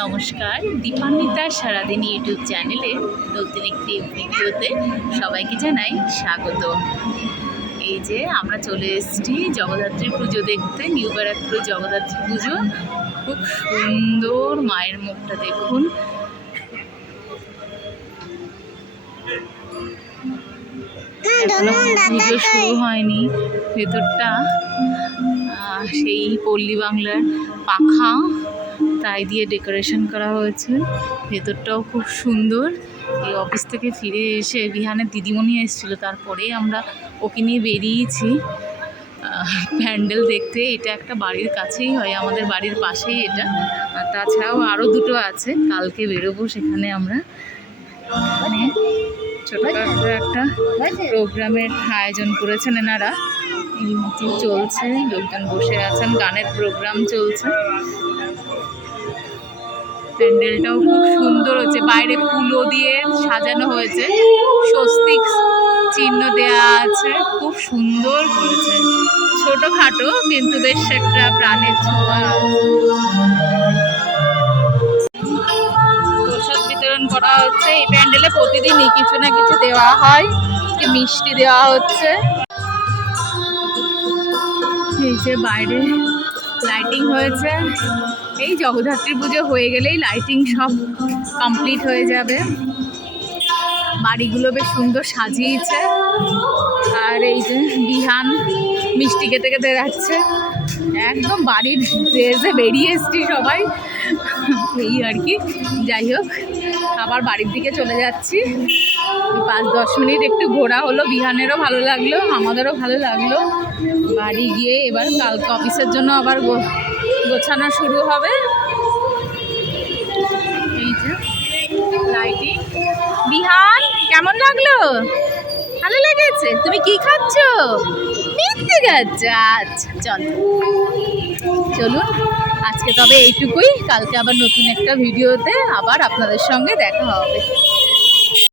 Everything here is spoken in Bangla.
নমস্কার, দীপান্বিতার সারাদিন ইউটিউব চ্যানেলে নতুন একটি ভিডিওতে সবাইকে জানাই স্বাগত। এই যে আমরা চলে এসেছি জগদ্ধাত্রী পুজো দেখতে, নিউ ব্যারাকপুর জগদ্ধাত্রী পুজো। খুব সুন্দর মায়ের মুখটা দেখুন। পুজো শুরু হয়নি, ভেতরটা সেই পল্লী বাংলার পাখা তাই দিয়ে ডেকোরেশন করা হয়েছে। ভেতরটাও খুব সুন্দর। এই অফিস থেকে ফিরে এসে বিহানের দিদিমণি এসেছিল, তারপরে আমরা ওকে নিয়ে বেরিয়েছি প্যান্ডেল দেখতে। এটা একটা বাড়ির কাছেই হয়, আমাদের বাড়ির পাশেই এটা। আর তাছাড়াও আরও দুটো আছে, কালকে বেরোবো সেখানে আমরা। মানে ছোটখাটো একটা প্রোগ্রামের আয়োজন করেছেন এনারা। এই মিটিং চলছে, লোকজন বসে আছেন, গানের প্রোগ্রাম চলছে। প্যান্ডেলটাও খুব সুন্দর হচ্ছে, বাইরে ফুলও দিয়ে সাজানো হয়েছে, স্বস্তিক চিহ্ন দেয়া আছে, খুব সুন্দর করেছে। ছোটখাটো কিন্তু বেশ একটা প্রাণের ছোঁয়া। প্রসাদ বিতরণ করা হচ্ছে এই প্যান্ডেলে। প্রতিদিনই কিছু না কিছু দেওয়া হয়, মিষ্টি দেওয়া হচ্ছে। এই যে বাইরে লাইটিং হয়েছে। এই জগদ্ধাত্রী পুজো হয়ে গেলেই লাইটিং সব কমপ্লিট হয়ে যাবে। বাড়িগুলো বেশ সুন্দর সাজিয়েছে। আর এই যে বিহান মিষ্টি খেতে খেতে যাচ্ছে, একদম বাড়ির ড্রেসে বেরিয়ে এসছি সবাই, এই আর কি। যাই হোক, আবার বাড়ির দিকে চলে যাচ্ছি। 5-10 মিনিট একটু ঘোরা হলো, বিহানেরও ভালো লাগলো, আমাদেরও ভালো লাগলো। বাড়ি গিয়ে এবার কালকে অফিসের জন্য আবার গোছানো শুরু হবে। এই যে লাইটিং। বিহান কেমন লাগলো? ভালো লেগেছে? তুমি কি খাচ্ছ? মিথ্যে খাচ্ছ? আচ্ছা চলুন আজকে তবে এইটুকুই। কালকে আবার নতুন একটা ভিডিওতে আবার আপনাদের সঙ্গে দেখা হবে।